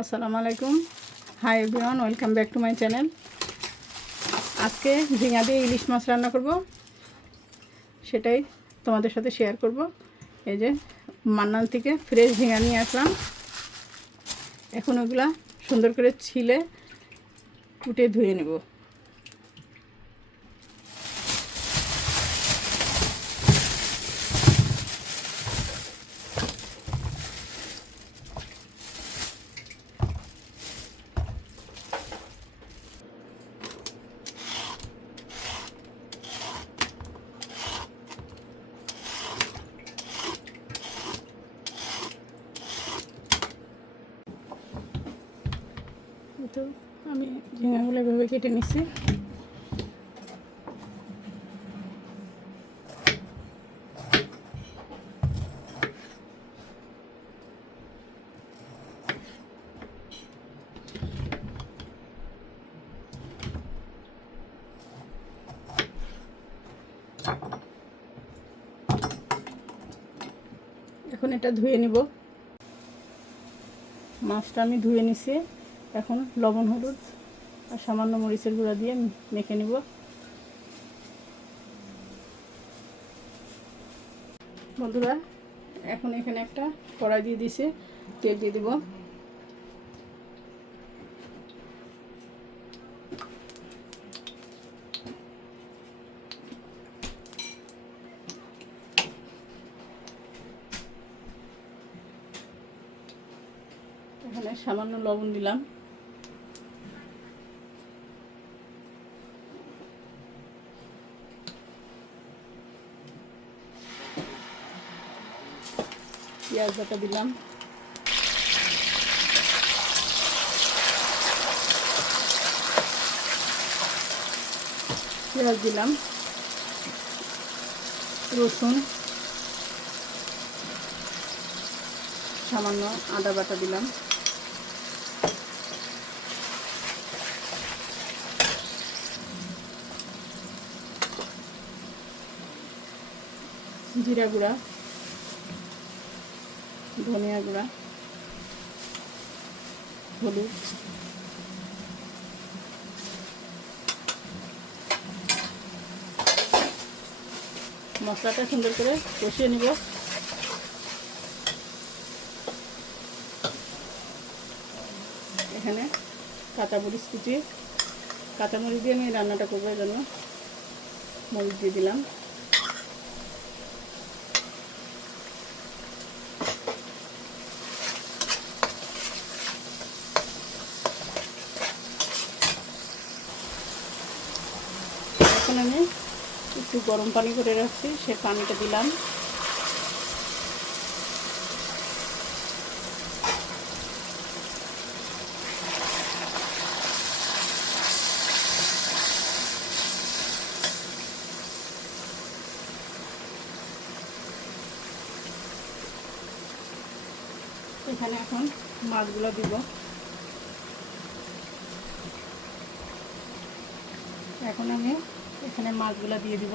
আসসালামু আলাইকুম। Hi everyone, welcome back to my channel. আজকে ঝিঙা দিয়ে ইলিশ মাছ রান্না করব, সেটাই তোমাদের সাথে শেয়ার করব। এই যে মান্নান থেকে ফ্রেশ ঝিঙা নিয়ে আসলাম। এখন ওগুলা সুন্দর করে ছিলে কুটে ধুয়ে নেব। তো আমি ঝিঙাগুলো এভাবে কেটে নিচ্ছি। এখন এটা ধুয়ে নিব। মাছটা আমি ধুয়ে নিছি। এখন লবণ, হলুদ আর সামান্য মরিচের গুঁড়া দিয়ে মেখে নিব। বন্ধুরা, এখন এখানে একটা কড়াই দিয়ে দিয়েছি, তেল দিয়ে দিব। এখানে সামান্য লবণ দিলাম। পেঁয়াজ বাটা দিলাম। পেঁয়াজ দিলাম, রসুন, সামান্য আদা বাটা দিলাম, জিরা গুঁড়া, ধনিয়া গুঁড়া, হলুদ, মশলাটা সুন্দর করে কষিয়ে নিব। এখানে কাঁচামরিচ কুচি, কাঁচামরিচ দিয়ে আমি রান্নাটা করবো, এই জন্য মরিচ দিয়ে দিলাম। এখন আমি একটু গরম পানি করে রাখছি, সে পানিটা দিলাম। এখানে এখন মাছগুলো দিব। এখন আমি এখানে মাছগুলো দিয়ে দিব।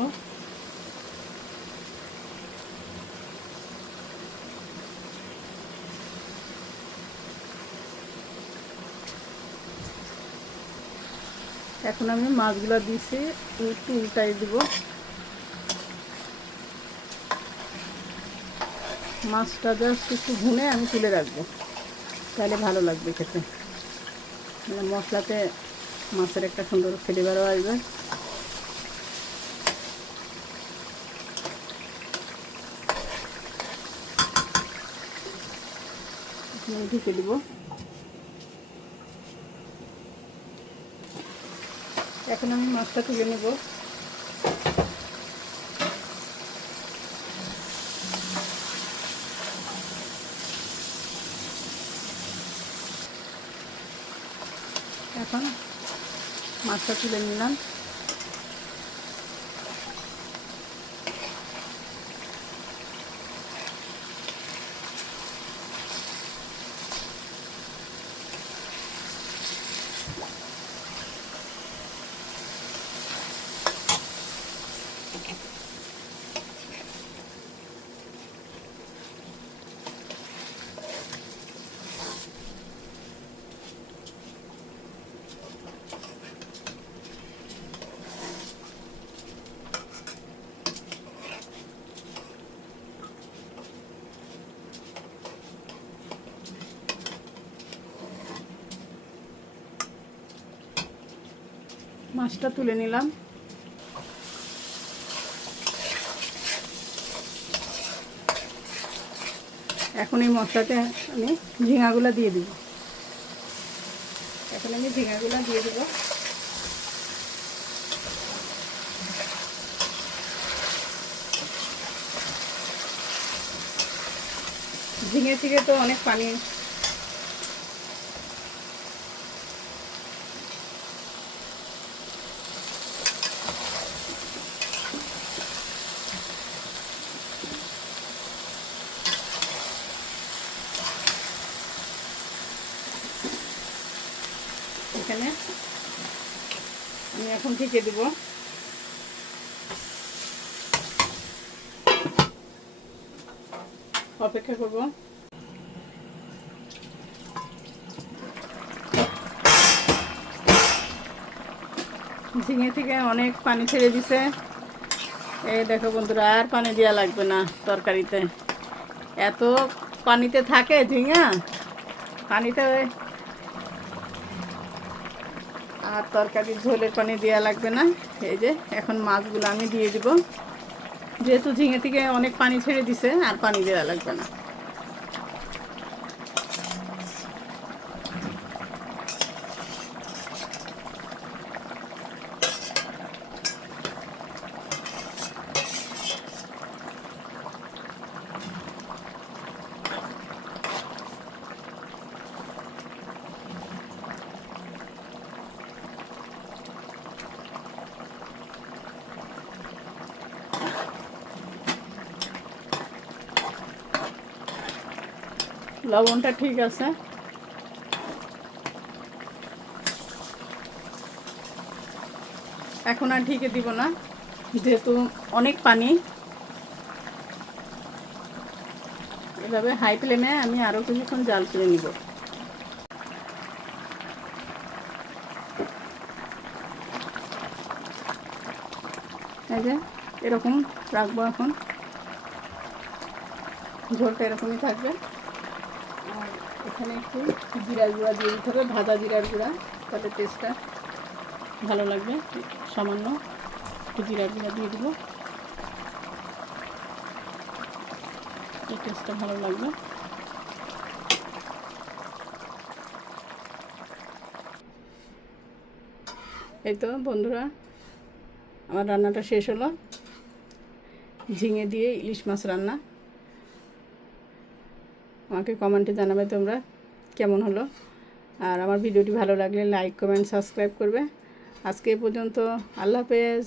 এখন আমি মাছগুলো দিয়েছি, একটু উল্টাই দিব। মাছটা জাস্ট একটু ভুনে আমি তুলে রাখবো, তাহলে ভালো লাগবে খেতে। মানে মশলাতে মাছের একটা সুন্দর ফ্লেভারও আসবে। ঢেকে দিব। এখন আমি মাছটা তুলে নেব। এখন মাছটা তুলে নিলাম। মাছটা তুলে নিলাম। এখন এই মশলাতে আমি ঝিঙাগুলো দিয়ে দিব। এখন আমি ঝিঙাগুলো দিয়ে দেবো। ঝিঙে থেকে তো অনেক পানি, এখানে আমি এখন ঢেকে দেব। অপেক্ষা করব। ঝিঙে থেকে অনেক পানি ছেড়ে দিছে। এই দেখো বন্ধুরা, আর পানি দেওয়া লাগবে না তরকারিতে। এত পানিতে থাকে ঝিঙা, পানিতে আর তরকারির ঝোলের পানি দেওয়া লাগবে না। এই যে এখন মাছগুলো আমি দিয়ে দিব। যেহেতু ঝিঙে থেকে অনেক পানি ছেড়ে দিছে, আর পানি দেওয়া লাগবে না। লবণটা ঠিক আছে। এখন আর ঢেকে দিব না, যেহেতু অনেক পানি। এভাবে হাই ফ্লেমে আমি আরও কিছুক্ষণ জাল করে নিব। এই যে এরকম রাখবো। এখন ঝোলটা এরকমই থাকবে। আর এখানে একটু জিরার গুঁড়া দিয়ে দিতে হবে, ভাজা জিরার গুঁড়া, তাহলে টেস্টটা ভালো লাগবে। সামান্য একটু জিরার গুঁড়া দিয়ে দেবো, এই টেস্টটা ভালো লাগবে। এই তো বন্ধুরা, আমার রান্নাটা শেষ হলো। ঝিঙে দিয়ে ইলিশ মাছ রান্না। আমাকে কমেন্টে জানাবে তোমরা কেমন হলো। আর আমার ভিডিওটি ভালো লাগলে লাইক, কমেন্ট, সাবস্ক্রাইব করবে। আজকে এ পর্যন্ত। আল্লাহ হাফেজ।